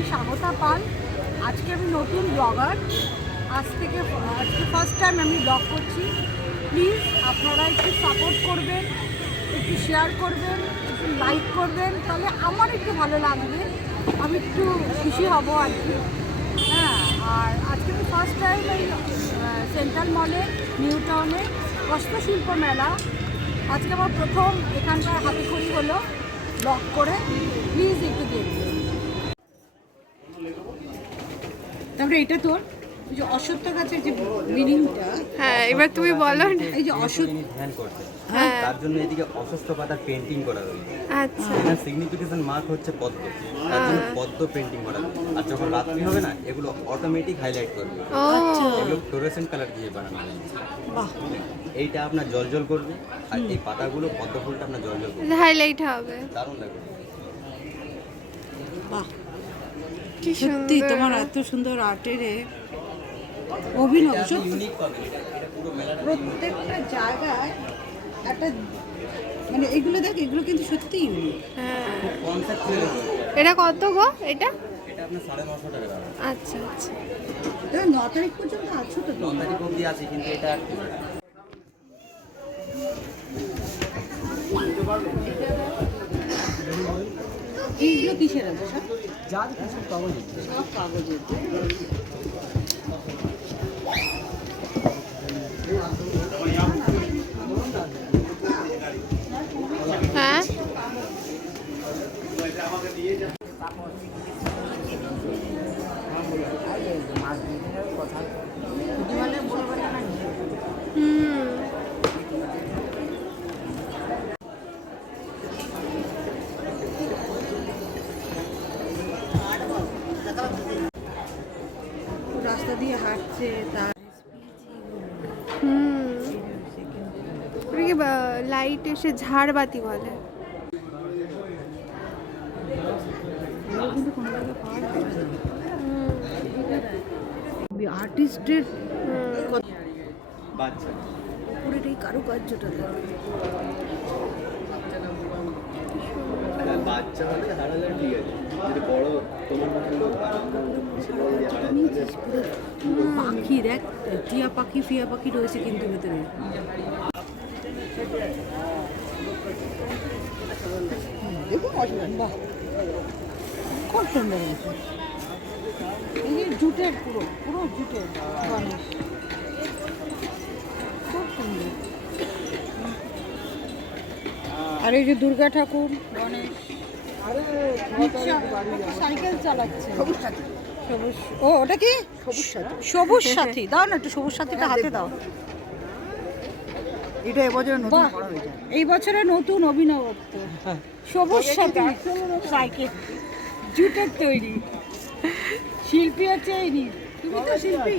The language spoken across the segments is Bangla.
আমি স্বাগতা পাল। আজকে আমি নতুন ব্লগার আজ থেকে, আজকে ফার্স্ট টাইম আমি ব্লগ করছি। প্লিজ আপনারা একটু সাপোর্ট করবেন, একটু শেয়ার করবেন, একটু লাইক করবেন, তাহলে আমার একটু ভালো লাগবে। আমি একটু খুশি হব আর কি। হ্যাঁ আর আজকে আমি ফার্স্ট টাইম এই সেন্ট্রাল মলে নিউ টাউনে হস্তশিল্প মেলা। আজকে আমার প্রথম এখানকার হাতে খড়ি হলো ব্লগ করে। প্লিজ একটু দেখবেন। তারপরে এটা তোর এই যে অসত্য গাছের যে মিনিংটা হ্যাঁ এবার তুমি বলো না। এই যে অসত্য ধ্যান করতে। হ্যাঁ। তার জন্য এদিকে অসুস্থ পাতার পেন্টিং করা রয়েছে আচ্ছা। এখানে সিগনিফিকেশন মার্ক হচ্ছে পদ্ম। তার জন্য পদ্ম পেন্টিং করা রয়েছে আর যখন রাত্রি হবে না এগুলো অটোমেটিক হাইলাইট করবে। ও। এগুলো ফ্লোরেসেন্ট কালার দিয়ে বানানো হয়েছে। বাহ। এইটা আপনার জল জল করবে আর এই পাতাগুলো পদ্ম ফুলটা আপনার জল জল করবে হাইলাইট হবে। দারুণ লাগবে বাহ কি সত্যি তোমার এত সুন্দর আর্টের অভিনব এটা সত্যি। প্রত্যেকটা জায়গায় একটা মানে এগুলো দেখ এগুলো কিন্তু সত্যি ইউনিক হ্যাঁ। এটা কত গো এটা? আচ্ছা আচ্ছা। ন তারিখ পর্যন্ত আছো তো? ন তারিখ অবধি আছে কিন্তু এটা এইগুলো কিসের আছে সব সব কাগজের। রাস্তা দিয়ে হাঁটছে তার হুম। লাইট এসে ঝাড়বাতি বলে। আর্টিস্টের হুম। বাচ্চা। উপরের এই কারুকার্যটা বাচ্চা হলে হারালে ঠিক আছে। যদি বড় তোমার মতো লোক পাখি দেখ টিয়া পাখি ফিয়া পাখি রয়েছে কিন্তু ভেতরে। খুব সুন্দর এই জুটের পুরো পুরো জুটের গণেশ। খুব সুন্দর। আর এই যে দুর্গা ঠাকুর গণেশ। সাইকেল চালাচ্ছে। সবুজ ও ওটা কি? সবুজ সাথী। সবুজ সাথী। দাও না একটু সবুজ সাথীটা হাতে দাও। এটা এবছর নতুন করা হয়েছে এই বছরে নতুন অভিনবত্ব। সবুজ সাথী। সাইকেল। জুটের তৈরি। শিল্পী হচ্ছে এই তুমি তো শিল্পী।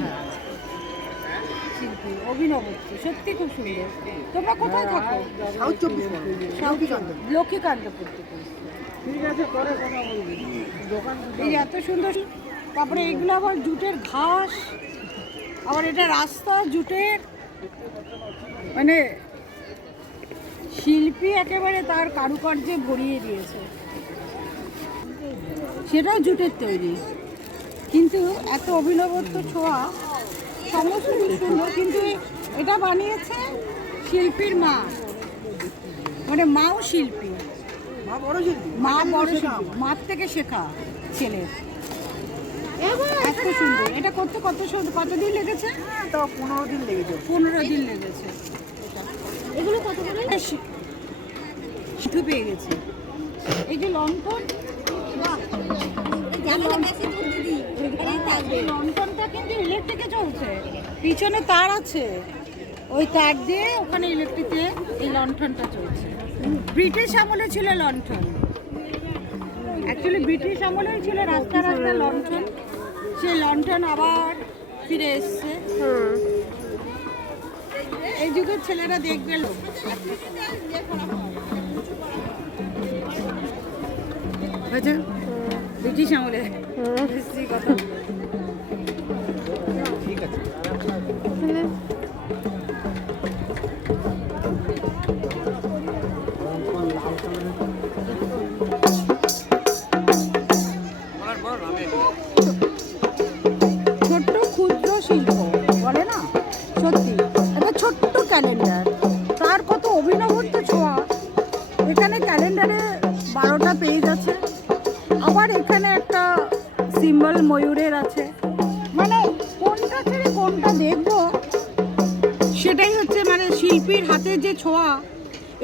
শিল্পী অভিনবত্ব। সত্যি খুব সুন্দর। তোমরা কোথায় থাকো? সাউথ চব্বিশ পরগনা। লক্ষ্মীকান্তপুর। লক্ষ্মীকান্তপুর থেকে। এত সুন্দর, তারপরে এগুলো আবার জুটের ঘাস, আবার এটা রাস্তা জুটের মানে শিল্পী একেবারে তার কারুকার্যে ভরিয়ে দিয়েছে। সেটাও জুটের তৈরি। কিন্তু এত অভিনবত্ব ছোঁয়া, সমস্ত সুন্দর, কিন্তু এটা বানিয়েছে শিল্পীর মা। মানে মাও শিল্পী। মা বড় মা মার থেকে শেখা ছেলের এত সুন্দর। এটা করতে কত কতদিন লেগেছে? তো পনেরো দিন লেগেছে। পনেরো দিন লেগেছে। এগুলো কত করে? পেয়ে গেছি। এই যে লন্ঠন। এই লন্ঠনটা কিন্তু ইলেকট্রিকে চলছে। পিছনে তার আছে। ওই তার দিয়ে ওখানে ইলেকট্রিকে এই লন্ঠনটা চলছে। ব্রিটিশ আমলে ছিল লন্ঠন অ্যাকচুয়ালি ব্রিটিশ আমলেই ছিল রাস্তা রাস্তা লন্ঠন সেই লন্ঠন আবার ফিরে এসছে। এই যুগের ছেলেরা দেখবে ব্রিটিশ আমলে কথা। মানে কোনটা ছেড়ে কোনটা দেখব? সেটাই হচ্ছে মানে শিল্পীর হাতে যে ছোঁয়া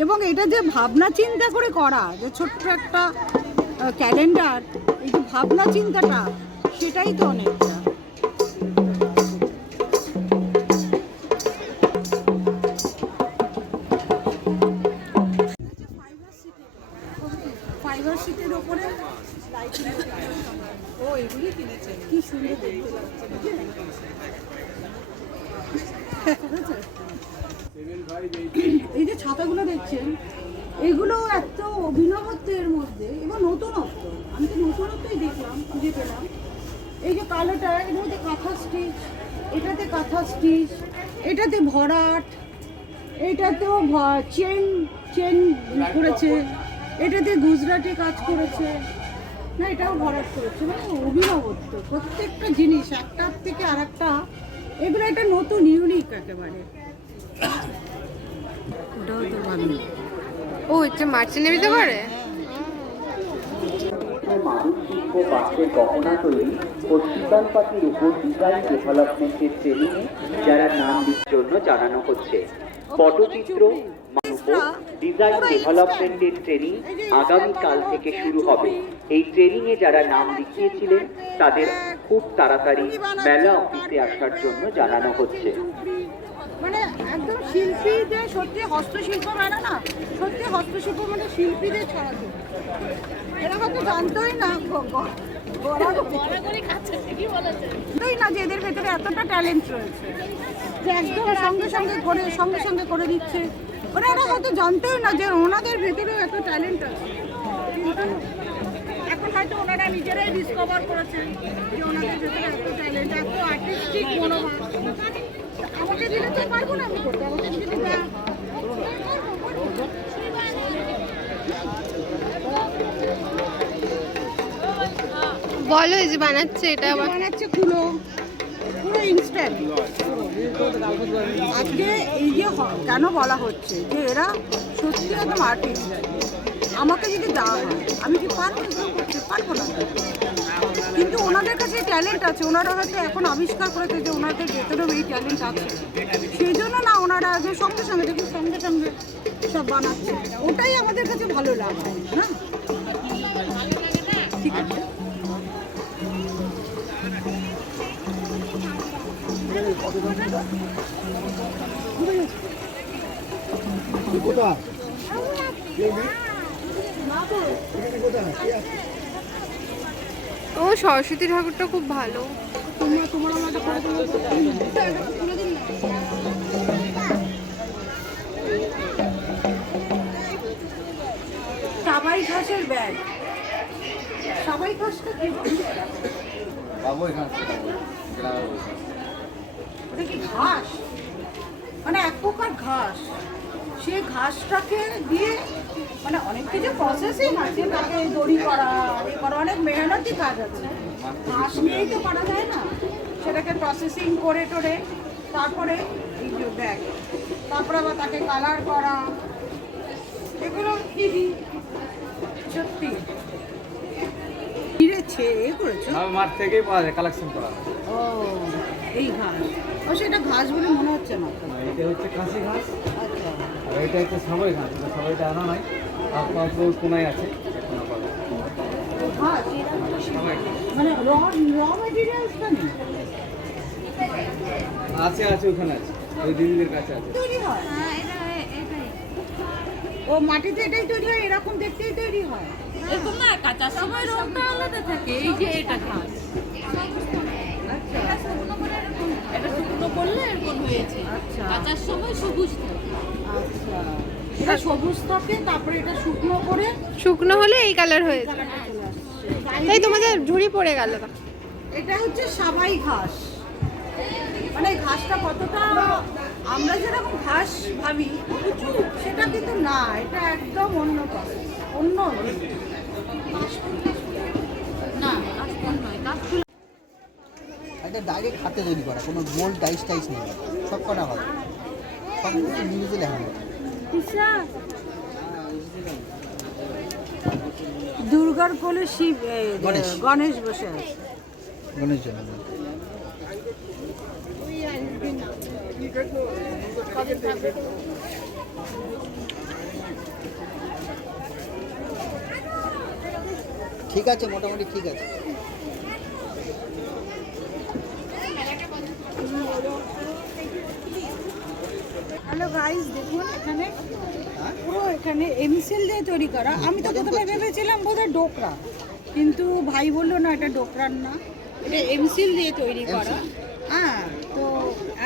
এবং এটা যে ভাবনা চিন্তা করে করা, যে ছোট্ট একটা ক্যালেন্ডার এই যে ভাবনা চিন্তাটা, সেটাই তো অনেকটা। ফাইবার সিটের ওপরে এই যে ছাতাগুলো দেখছেন, এগুলো এত অভিনবত্বের মধ্যে এবং নতুনত্ব। আমি তো নতুনত্বই দেখলাম, খুঁজে পেলাম। এই যে কালোটা এর মধ্যে কাঁথা স্টিচ, এটাতে কাঁথা স্টিচ, এটাতে ভরাট, এটাতেও চেন চেন করেছে, এটাতে গুজরাটে কাজ করেছে। না এটাও ভরাট করেছে মানে অভিনবত্ব প্রত্যেকটা জিনিস একটার থেকে আর একটা এগুলো একটা নতুন ইউনিক একেবারে। ওটাও তো ভালো। ও এটা গহনা তৈরি ও শীতল পাখির উপর ডিজাইন ডেভেলপমেন্টের ট্রেনিংয়ে যারা নাম দিচ্ছেন জন্য জানানো হচ্ছে পটচিত্র মানব ডিজাইন ডেভেলপমেন্টের ট্রেনিং আগামীকাল থেকে শুরু হবে। এই ট্রেনিংয়ে যারা নাম লিখিয়েছিলেন তাদের খুব তাড়াতাড়ি মেলা অফিসে আসার জন্য জানানো হচ্ছে। মানে একদম শিল্পীদের সত্যি হস্তশিল্প মানে না সত্যি হস্তশিল্প মানে শিল্পীদের ছড়াতে এরা হয়তো জানতোই না জানতোই না যে এদের ভেতরে এতটা ট্যালেন্ট রয়েছে। যে একদম সঙ্গে সঙ্গে করে সঙ্গে সঙ্গে করে দিচ্ছে। ওনারা হয়তো জানতোই না যে ওনাদের ভেতরেও এত ট্যালেন্ট আছে কিন্তু এখন হয়তো ওনারা নিজেরাই ডিসকভার করেছেন যে ওনাদের ভেতরে এত ট্যালেন্ট এত আর্টিস্টিক মনোভাব। আমাকে দিলে তো পারব না আমি করতে আমাকে যদি বলো এই যে বানাচ্ছে এটা বানাচ্ছে কুলো পুরো ইনস্ট্যান্ট আজকে এই যে কেন বলা হচ্ছে যে এরা সত্যি একদম আর্টিস্ট আমাকে যদি দেওয়া হয় আমি কি পারব? এগুলো করতে পারব না। কিন্তু ওনাদের কাছে ট্যালেন্ট আছে। ওনারা হয়তো এখন আবিষ্কার করেছে যে ওনাদের ভেতরেও এই ট্যালেন্ট আছে। সেই জন্য না ওনারা একদম সঙ্গে সঙ্গে দেখুন সঙ্গে সঙ্গে সব বানাচ্ছে। ওটাই আমাদের কাছে ভালো লাগে না? ঠিক আছে কোথায় এই মেয়ে? এখানে কোথায় কে আছে? ও সরস্বতী ঠাকুরটা খুব ভালো। তোমরা তোমার আমাকে করে দিন সাবাই ঘাসের ব্যাগ। সাবাই ঘাসটা কি? ওটা কি ঘাস? মানে এক প্রকার ঘাস। সেই ঘাসটাকে দিয়ে মানে অনেক কিছু প্রসেসিং আছে তাকে দড়ি করা এ করা অনেক মেহনতি কাজ আছে। ঘাস নিয়েই তো করা যায় না। সেটাকে প্রসেসিং করে টোরে তারপরে এই যে ব্যাগ তারপরে আবার তাকে কালার করা। এগুলো কি সত্যি। ফিরেছে এ করেছ? মাঠ থেকেই পাওয়া যায় কালেকশন করা ও এই ঘাস। ও সেটা ঘাস বলে মনে হচ্ছে না। এটা হচ্ছে কাশি ঘাস। এটা হচ্ছে সবাই এটা সবাইটা আনা নাই। একমাত্র কোনায় আছে ঘাস মানে আছে আছে ওখানে আছে। ওই দিদিদের কাছে আছে। ও মাটিতে এটাই তৈরি হয় এরকম দেখতেই তৈরি হয়। এরকম না কাঁচা সময় রংটা আলাদা থাকে এই যে এটা আচ্ছা এটা শুকনো করে এরকম এটা শুকনো করলে এরকম হয়েছে। আচ্ছা। কাঁচার সময় সবুজ থাকে। আচ্ছা। এটা সবুজ থাকে তারপরে এটা শুকনো করে শুকনো হলে এই কালার হয়েছে এই তোমাদের ঝুড়ি পড়ে গেল এটা হচ্ছে সাবাই ঘাস। মানে ঘাসটা কতটা আমরা যেরকম ঘাস ভাবি উঁচু সেটা কিন্তু না এটা একদম অন্য অন্য এটা ডাইরেক্ট হাতে তৈরি করা কোনো গোল্ড ডাইস টাইস নেই। সব কটা হবে সব কিছু ইংরেজি লেখানো দুর্গার কোলে শিব গণেশ। বসে আছে। গণেশ জন্য ঠিক আছে মোটামুটি ঠিক আছে। হ্যালো গাইস দেখুন এখানে পুরো এখানে এমসেল দিয়ে তৈরি করা। আমি তো প্রথমে ভেবেছিলাম বোধহয় ডোকরা কিন্তু ভাই বলল না এটা ডোকরার না এটা এমসিল দিয়ে তৈরি করা। হ্যাঁ তো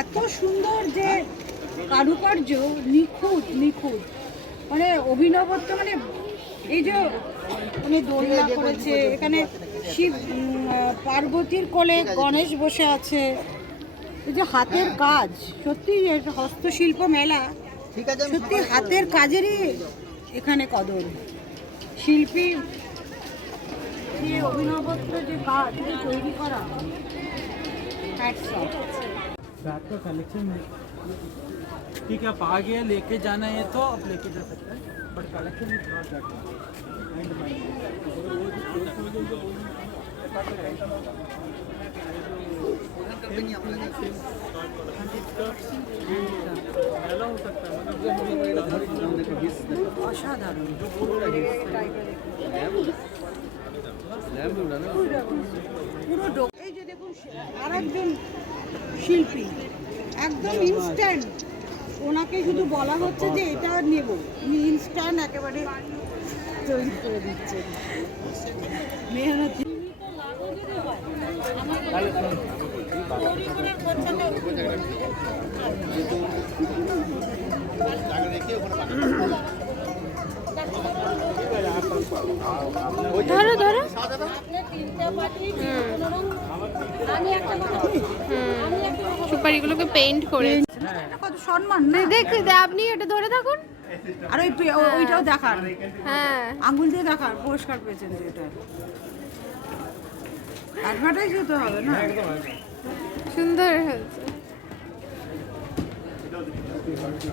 এত সুন্দর যে কারুকার্য নিখুঁত নিখুঁত। মানে অভিনবত্ব মানে এই যে মানে দোলনা করেছে এখানে শিব পার্বতীর কোলে গণেশ বসে আছে। এই যে হাতের কাজ সত্যি এটা হস্তশিল্প মেলা ঠিক আছে আমি সত্যি হাতের কাজেরই এখানে কদর শিল্পী যে অভিনবত্ব যে কাজ যে তৈরি করা hats off। बैग का कलेक्शन ठीक है आप आगे लेके जाना है तो आप लेके जा सकते हैं but collection is not that আর শিল্পী, একদম ইনস্ট্যান্ট ওনাকে শুধু বলা হচ্ছে যে এটা নেব। ইনস্ট্যান্ট একেবারে তৈরি করে দিচ্ছেন। মেহনতি। ধরো ধরো। সুপারিগুলোকে পেইন্ট করে। এটা কত সম্মান না দেখ আপনি এটা ধরে থাকুন। আর ওই ওইটাও দেখান। হ্যাঁ। আঙুল দিয়ে দেখান পুরস্কার পেয়েছেন এটা। অ্যাডভার্টাইজ হতে হবে না? সুন্দর হয়েছে।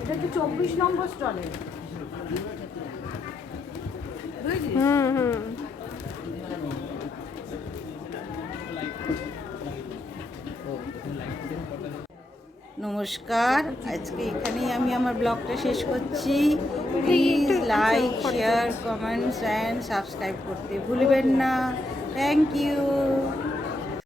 এটা কি চব্বিশ নম্বর স্টলে? হুম হুম। নমস্কার। আজকে এখানেই আমি আমার ব্লগটা শেষ করছি। Please like share comments and subscribe করতে ভুলবেন না। Thank you